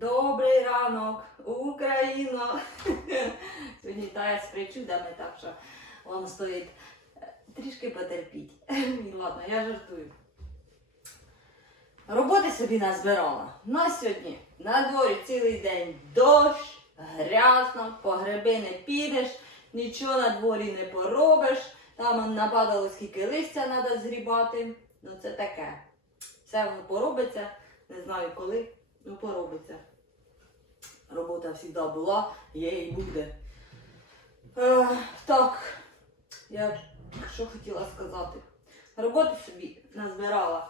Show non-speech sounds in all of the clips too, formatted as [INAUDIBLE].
Добрий ранок, Україно! [LAUGHS] Сьогодні тая з причудами, так що вам стоїть е, трішки потерпіть. [LAUGHS] Ладно, я жартую. Роботи собі назбирала. На сьогодні на дворі цілий день дощ, грязно, по гриби не підеш, нічого на дворі не поробиш. Там нападало скільки листя треба згрібати. Ну це таке. Все воно поробиться, не знаю коли, ну поробиться. Робота завжди була, є і буде. Е, так, я що хотіла сказати. Роботу собі назбирала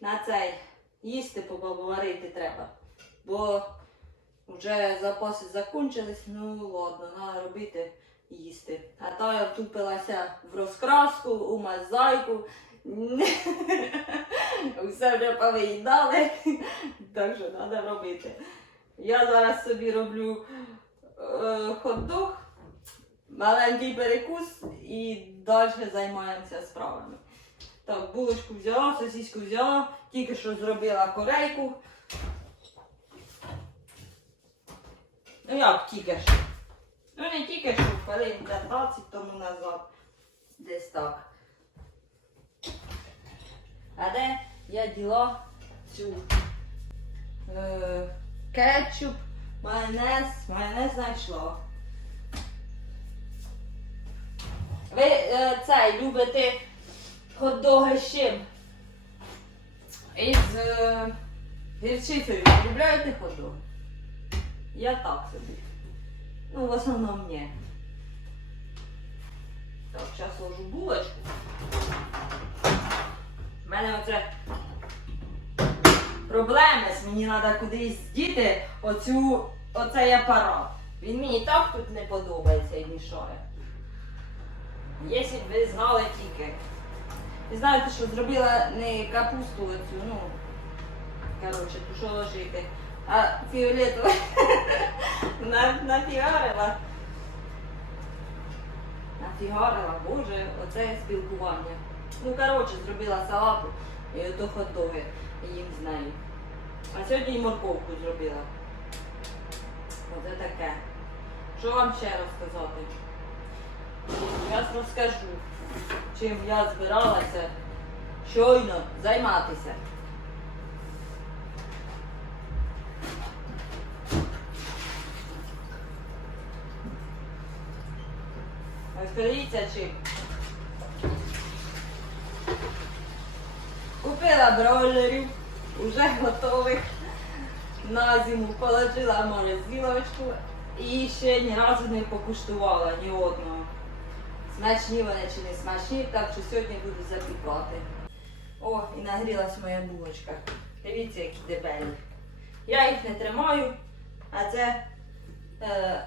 на цей їсти побаварити треба. Бо вже запаси закінчились, ну ладно, треба робити їсти. А то я втупилася в розкраску, у мозаїку. [LAUGHS] Все вже повиїдали, так що треба робити. Я зараз собі роблю е, хот-дог, маленький перекус і далі займаємося справами. Так, булочку взяла, сосиску взяла, тільки що зробила корейку. Ну як тільки що? Ну не тільки що, хвилин 15 тому назад. Десь так. А де я діла цю е, кетчуп, майонез, майонез знайшла. Ви е, цей любите хот-доги з чим? Із е, гірчицею. Полюбляєте хот-доги? Я так собі. Ну, в основному ні. Так, зараз ложу булочку. У мене оце проблеми, мені треба кудись діти оцю, оцей апарат. Він мені так тут не подобається і мішає. Якщо б ви знали тільки. Ви знаєте, що зробила не капусту оцю, ну, коротше, ту, що ложити, а фіолетову [LAUGHS] нафігарила. Нафігарила, боже, оце спілкування. Ну, коротше, зробила салату і ото хот-доги їм з нею. А сьогодні і морковку зробила. Оце таке. Що вам ще розказати? Зараз розкажу, чим я збиралася щойно займатися. Розкажіться чим. Купила бройлерів, вже готових. На зиму положила в морозилочку і ще ні разу не покуштувала ні одного. Смачні вони чи не смачні, так що сьогодні буду запікати. О, і нагрілась моя булочка. Дивіться, які дебелі. Я їх не тримаю, а це е,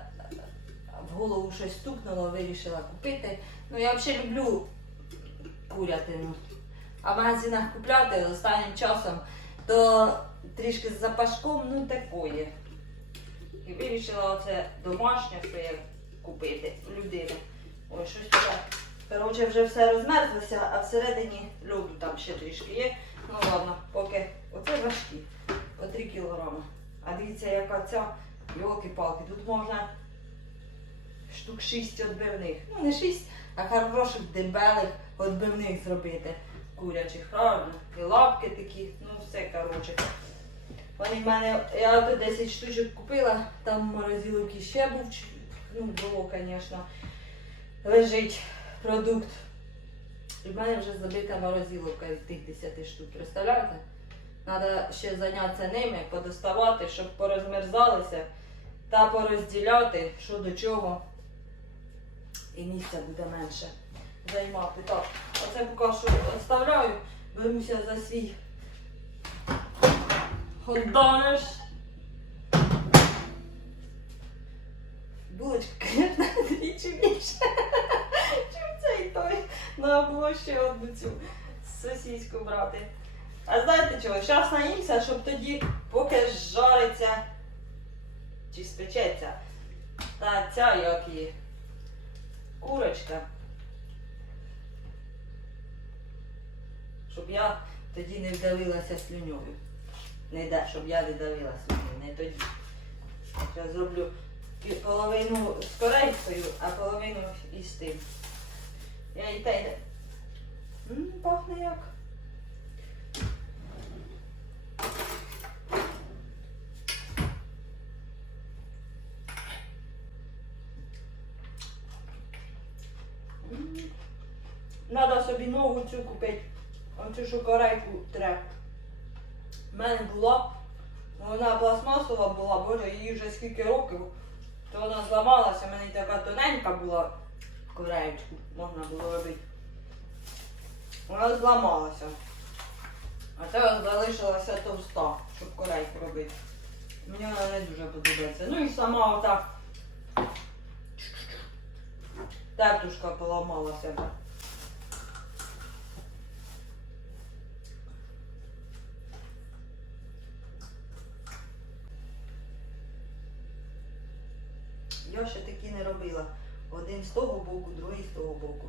в голову щось стукнуло, вирішила купити. Ну, я взагалі люблю курятину. А в магазинах купляти останнім часом то трішки з запашком, ну такої. І вирішила оце домашнє своє купити у людини. Ой, щось таке. Коротше, вже все розмерзлося, а всередині льоду там ще трішки є. Ну ладно, поки оце важкі. По 3 кілограми. А дивіться, яка ця, йолки-палки, тут можна штук 6 відбивних. Ну не 6, а хороших дебелих відбивних зробити. Курячих, правильно? І лапки такі, все, коротше. Вони в мене, я тут 10 штучок купила, там морозилки ще був, ну було, звісно, лежить продукт. І в мене вже забита морозиловка від тих 10 штук. Представляєте? Треба ще зайнятися ними, подоставати, щоб порозмерзалися та порозділяти, що до чого. І місця буде менше займати. Так, оце поки що оставляю, беруся за свій ходониш. Булочка, звісно, двічі більше. Чим цей той. Треба було ще одну цю сосіську брати. А знаєте чого? Зараз наїмся, щоб тоді, поки жариться чи спечеться. Та ця як її. Курочка. Щоб я тоді не вдавилася слюньою. Не йде, щоб я не давила собі, не тоді. Я зроблю половину з корейкою, а половину із тим. Я і те. Пахне як. Надо собі нову цю купити. Оцю що корейку треба. У мене була, вона пластмасова була, боже, їй вже скільки років, то вона зламалася, в мене така тоненька була кореєчку, можна було робити. Вона зламалася. А це залишилася товста, щоб корейку робити. Мені вона не дуже подобається. Ну і сама отак. Тертушка поламалася. Я ще такі не робила. Один з того боку, другий з того боку.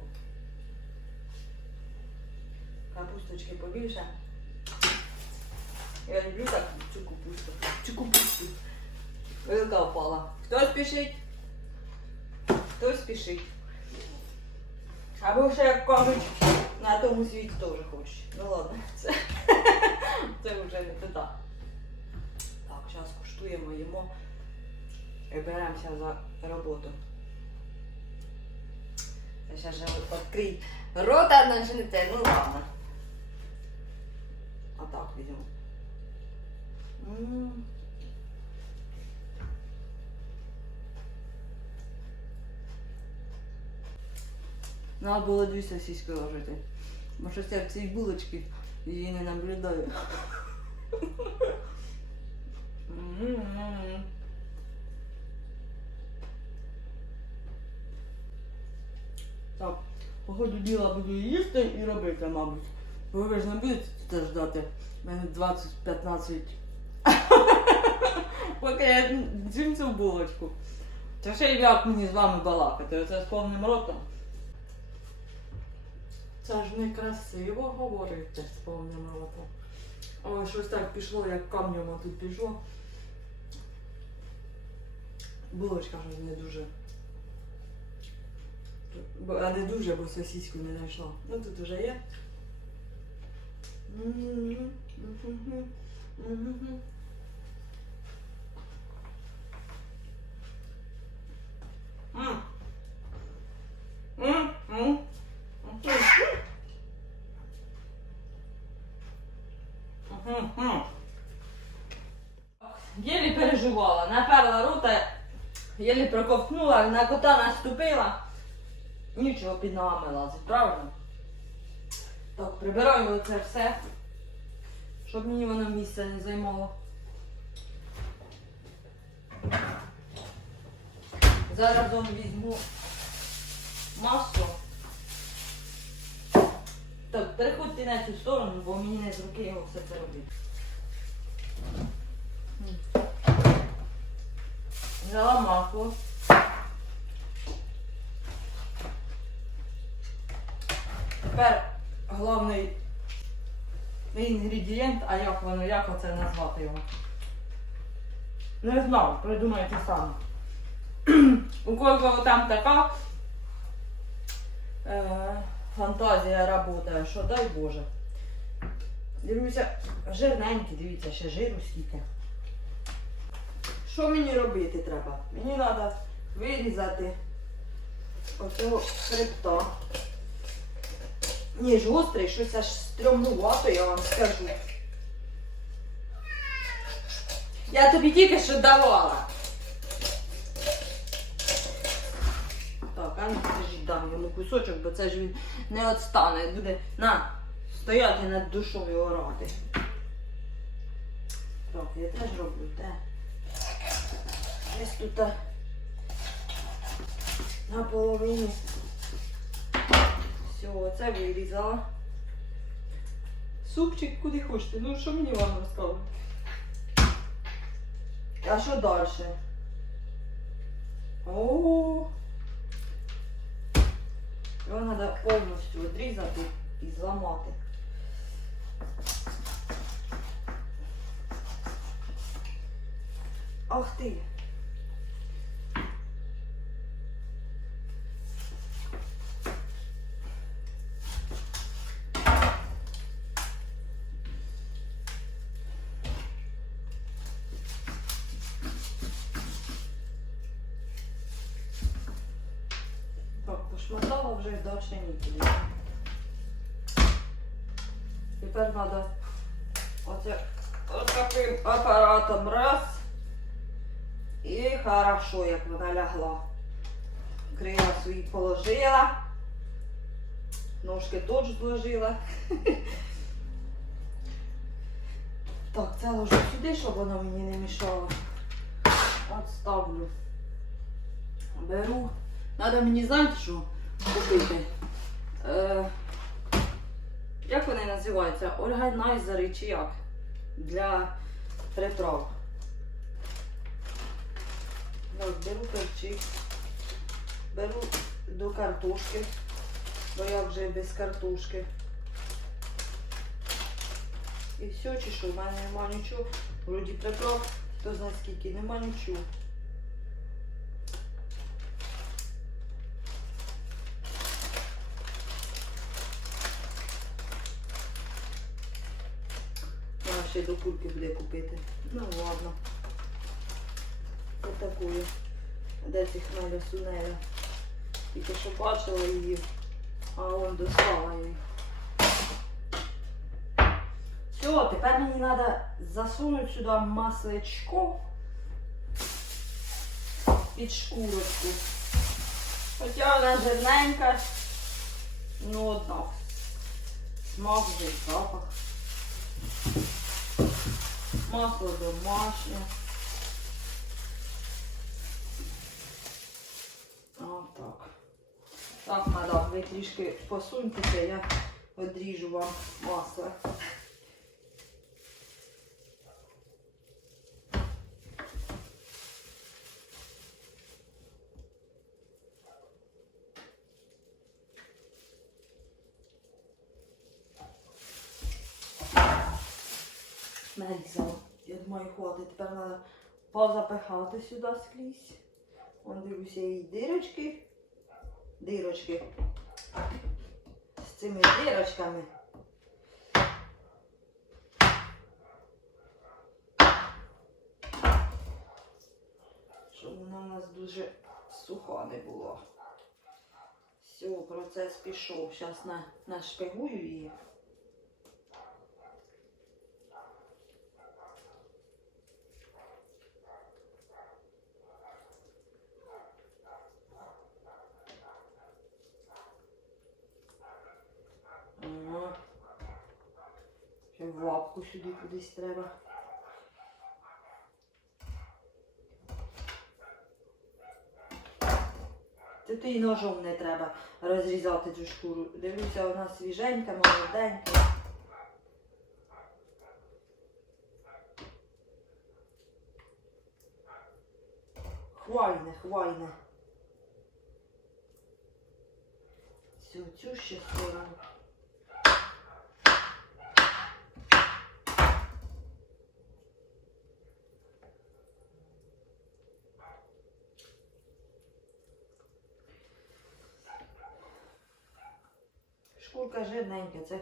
Капусточки побільше. Я люблю так цю капусту. Цю капусту. Вилка впала. Хто спішить? Хто спішить. Або ще як кажуть, на тому світі теж хочеш. Ну ладно, це, [LAUGHS] це вже не туди. Так, зараз куштуємо, їмо і беремося за роботу. Зараз же відкрий рота начнете, ну ладно. А так візьму. Надо було дві сосиски ложити. Бо щось я в цій булочці її не наблюдаю. Так, по ходу діла буду їсти і робити, мабуть. Бо ви ж не будете ждати. У мене 20-15. Поки я цю булочку. Та ще й як мені з вами балакати, оце з повним ротом. Це ж некрасиво говорити з повним ротом. Ой, щось так пішло, як камнем тут пішло. Булочка щось не дуже. А не дуже, бо сосиську не знайшла. Ну тут вже є. Мгм, єлі проковтнула, на кота наступила. Нічого під ногами лазить, правильно? Так, прибираю це все, щоб мені воно місце не займало. Заразом візьму масло. Так, переходьте на цю сторону, бо мені не з руки його все це робити. Взяла масло. Тепер головний інгредієнт, а як воно, як оце назвати його? Не знаю, придумайте самі. У кожного там така е, фантазія работає, що дай Боже. Дивлюся, жирненький, дивіться, ще жиру скільки. Що мені робити треба? Мені треба вирізати оцього хребта. Ніж гострий, щось аж стрьомнувато, я вам скажу. Я тобі тільки що давала. Так, а ну подожди, дам йому кусочок, бо це ж він не відстане. Буде на стояти над душою орати. Так, я теж роблю те. Десь тут а, наполовину. Все, оце вирізала. Супчик куди хочете. Ну що мені вам розказувати? А що далі? О. Його треба повністю відрізати і зламати. Ах ти. Так, нікуди. Тепер треба оце отаким апаратом раз. І хорошо, як вона лягла. Крила свої положила. Ножки теж зложила. [LAUGHS] Так, це ложу сюди, щоб воно мені не мішало. От ставлю. Беру. Надо мені знаєте, що купити. Е, як вони називаються? Органайзери чи як? Для приправ. Беру перчик, беру до картошки, бо я вже без картошки. І все, чи що, в мене нема нічого. Вроді приправ, хто знає скільки, нема нічого. Треба ще до кульки буде купити. Ну ладно. Отакую. Де цих Неля Сунеля. Тільки що бачила її, а он достала її. Все, тепер мені треба засунути сюди масличко під шкурочку. Хоча вона жирненька, ну однак. Смак вже запах. Масло домашнє. Отак. Так, мадам, ви трішки посуньтеся, я одріжу вам масло. Нарізала. Я думаю, хватить. Тепер треба позапихати сюди скрізь. Вон дивлюся і дирочки. Дирочки. З цими дирочками. Щоб вона у нас дуже суха не була. Все, процес пішов. Зараз на, нашпигую її. Ага. Ще в лапку сюди кудись треба. Це ти й ножом не треба розрізати цю шкуру. Дивлюся, вона свіженька, молоденька. Хвайне, хвайне. Всю цю ще сторону. Шкурка жирненька, це,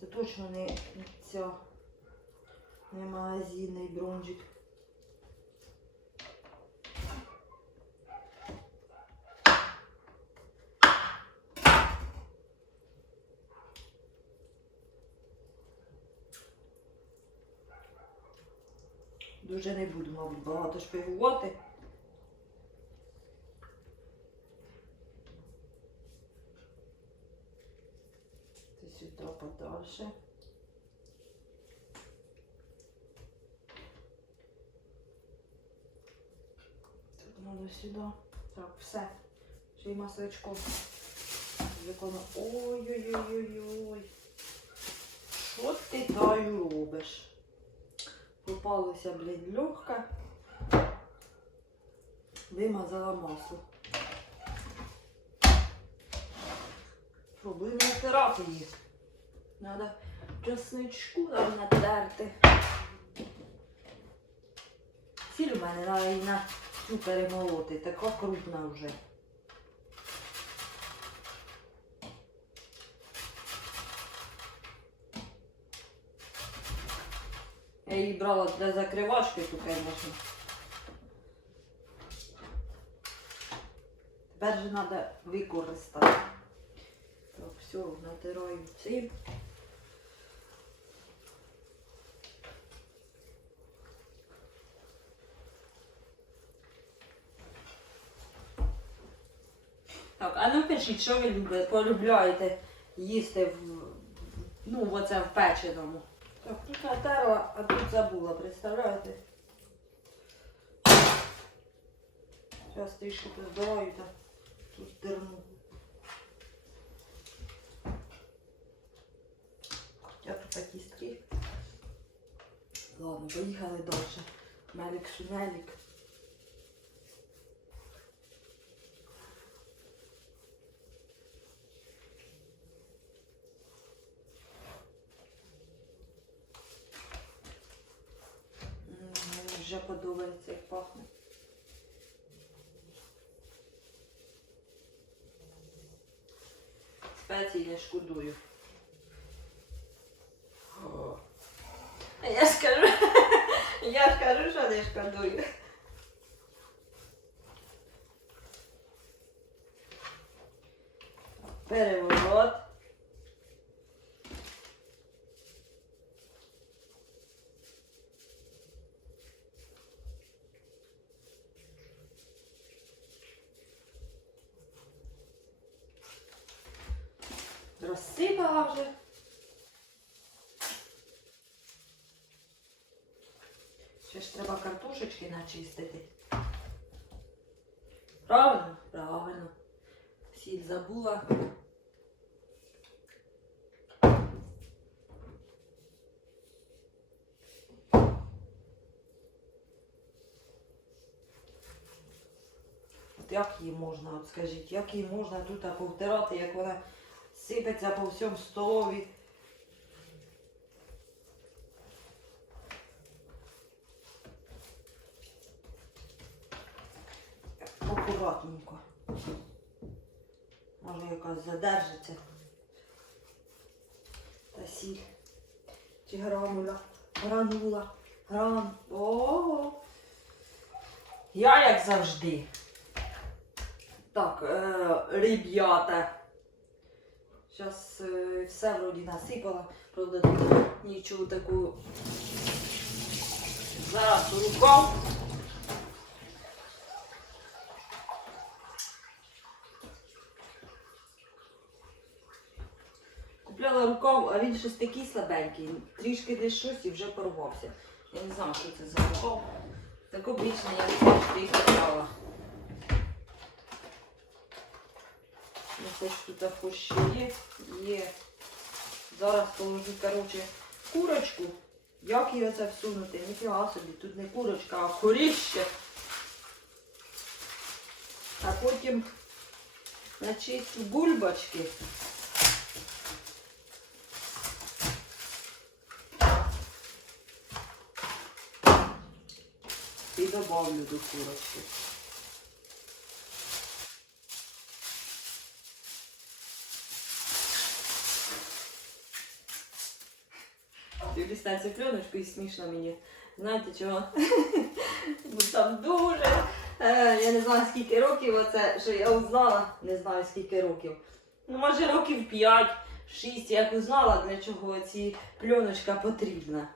це точно не ця, не магазинний бронзик. Дуже не буду, мабуть, багато шпигувати. Це сюди подальше. Тут треба сюди. Так, все. Ще й масличко. Викону. Ой-ой-ой-ой-ой. Що ти таю робиш? Попалося, блін, легка. Вимазала масло. Пробуємо натирати їх. Надо нам натерти. Сіль у мене і на цю перемолоти, така крупна вже. Я її брала для закривачки ту, звісно. Тепер же треба використати. Так, все, натираю цим. Так, а ну пишіть, що ви любите, полюбляєте їсти в, ну, оце в печеному. Так, тут натерла, а тут забула, представляєте? Зараз трішки поздорою та тут терну. Хоча тут такі кістки. Ладно, поїхали далі. Мелік вже подобається, як пахне. Спецій не шкодую. Я скажу, [LAUGHS] я скажу, що не шкодую. Переворот. Розсипала вже. Ще ж треба картошечки начистити. Правильно? Правильно. Сіль забула. От як її можна, от скажіть, як її можна тут повтирати, як вона сипеться по всьому столові. Акуратненько. Може якась задержиться. Та сіль. Чи гранула. Гранула. Гран. О. Я як завжди. Так, е, ребята. Зараз е, все вроді насипала. Правда, нічого таку. Зараз рукав. Рукав, а він щось такий слабенький. Трішки десь щось і вже порвався. Я не знаю, що це за рукав. Так обично я завжди і купляла. Ну, це тут ще є. Є. Зараз положу, коротше, курочку. Як її оце всунути? Ніфіга собі, тут не курочка, а куріще. А потім начистю бульбочки. Добавлю до курочки. Дістається пленочку і смішно мені. Знаєте чого? [LAUGHS] Бо там дуже. е, я не знаю скільки років оце, що я узнала, не знаю скільки років. Ну, може років 5-6, як узнала, для чого ці пленочка потрібна.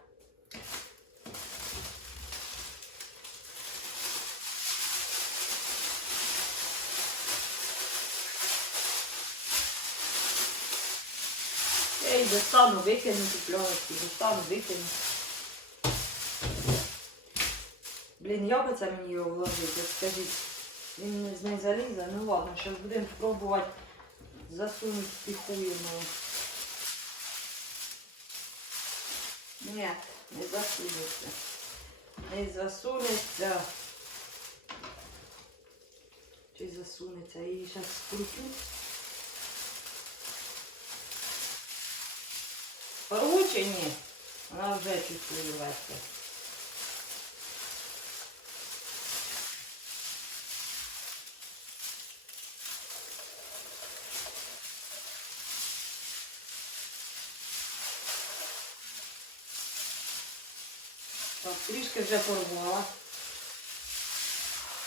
Достану, викину цю пленочку, достану, викину. Блін, як оце мені його вложити? Скажіть, він з неї залізе? Ну ладно, зараз будемо пробувати засунути піхуємо. Ні, не засунеться. Не засунеться. Чи засунеться? Її зараз скрутю. ще ні. Вона вже чувствує легко. Так, трішки вже порвала.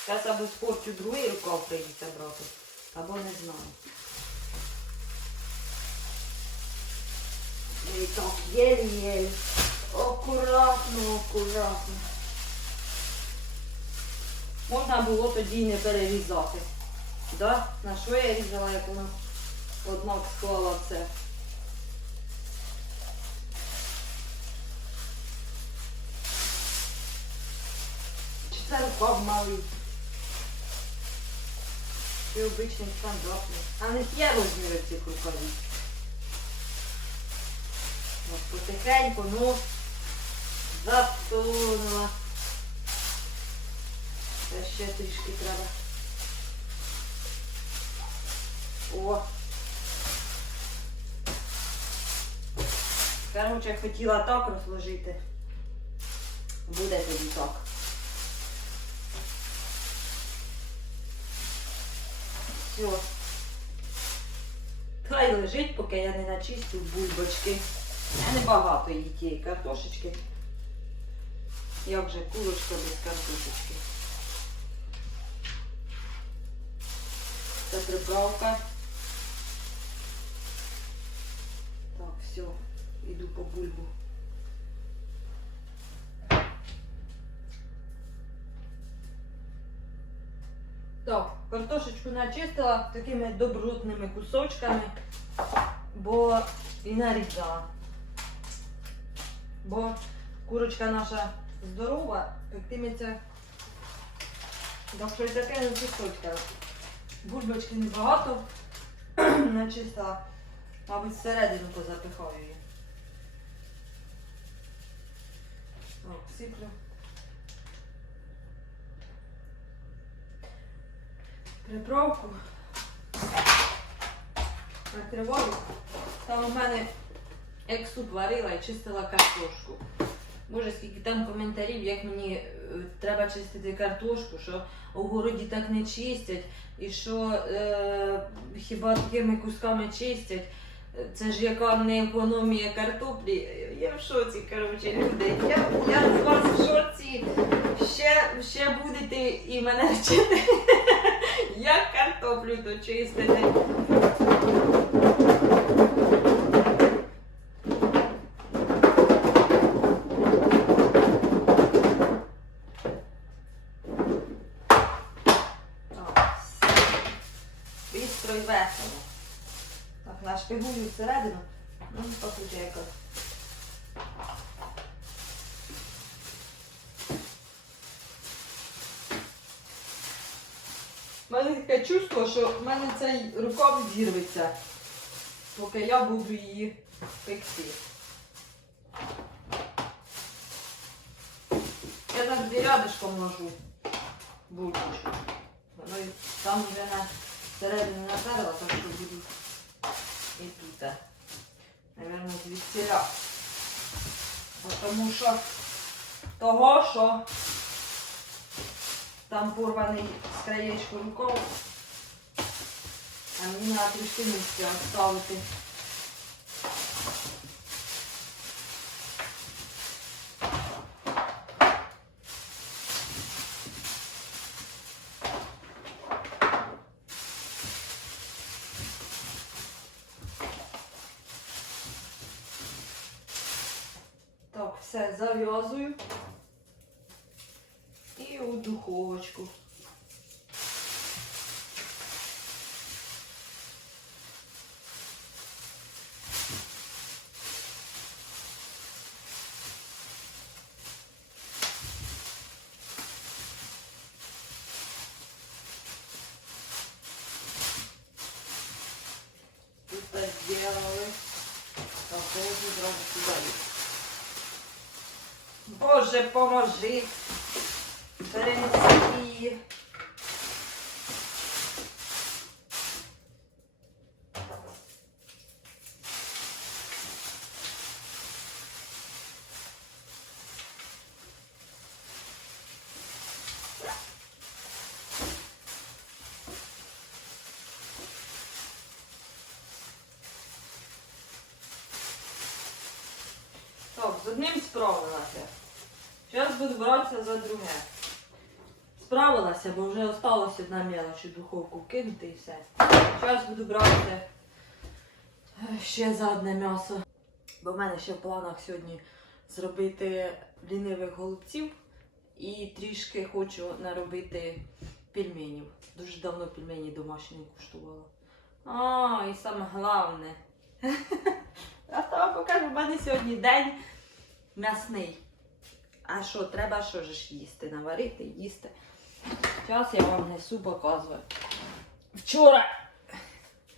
Зараз або спорчу другий рукав прийдеться брати, або не знаю. І так, єлі-єлі. Акуратно, акуратно. Можна було тоді не перерізати. Да? На що я різала, як воно однак склала все. Чи це рукав малий? Чи обичний стандартний? А не є розміри цих рукавів. От потихеньку, ну, засунула. Це ще трішки треба. О. Короче, хотіла так розложити. Буде тоді так. Все. Хай лежить, поки я не начистю бульбочки. Я не багато її тієї картошечки. Як же курочка без картошечки. Це приправка. Так, все, іду по бульбу. Так, картошечку начистила такими добротними кусочками, бо і нарізала. Бо курочка наша здорова, пектиметься. Так що і таке не кусочка. Бульбочки небагато [CLEARS THROAT] начистила. Мабуть, всередину позапихаю її. Так, сиплю. Приправку. Накриваю. Там у мене як суп варила і чистила картошку. Боже, скільки там коментарів, як мені е, треба чистити картошку, що у городі так не чистять, і що е, хіба такими кусками чистять. Це ж яка не економія картоплі. Я в шоці, коротше, люди. Я, я з вас в шоці. Ще, ще будете і мене вчити, [LAUGHS] як картоплю то нашпигую всередину. Ну, послухайте, яка. У мене таке чувство, що в мене цей рукав зірветься, поки я буду її пекти. Я завжди рядышком ложу булочку. Там вже на середину наперла, так що буду тут. Наверно, звідсіля. Бо Тому що того, що там порваний з краєчку рукав, а мені треба трішки місця оставити. Так, все, зав'язую. І у духовочку. Тут так сделали. Так, положу зразу сюди. Боже, поможи. Перенеси. З одним справилася. Зараз буду братися за друге. Справилася, бо вже осталось одна мелочь духовку кинути і все. Зараз буду братися е, ще за одне м'ясо. Бо в мене ще в планах сьогодні зробити лінивих голубців і трішки хочу наробити пельменів. Дуже давно пельмені домашні не куштувала. А, і саме головне. [LAUGHS] Я тобі покажу, в мене сьогодні день м'ясний. А що, треба що ж їсти? Наварити, їсти. Зараз я вам несу показую. Вчора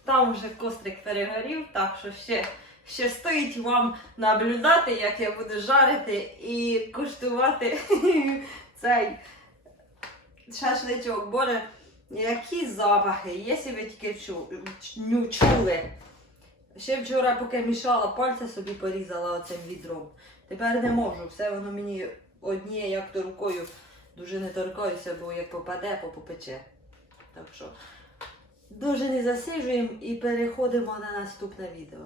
там вже кострик перегорів, так що ще, ще стоїть вам наблюдати, як я буду жарити і куштувати [LAUGHS] цей шашличок. Боже, які запахи, якщо ви тільки чу, чули. Ще вчора, поки мішала, пальця собі порізала оцим відром. Тепер не можу, все воно мені одніє, як то рукою дуже не торкаюся, бо як попаде, попече. Так що дуже не засиджуємо і переходимо на наступне відео.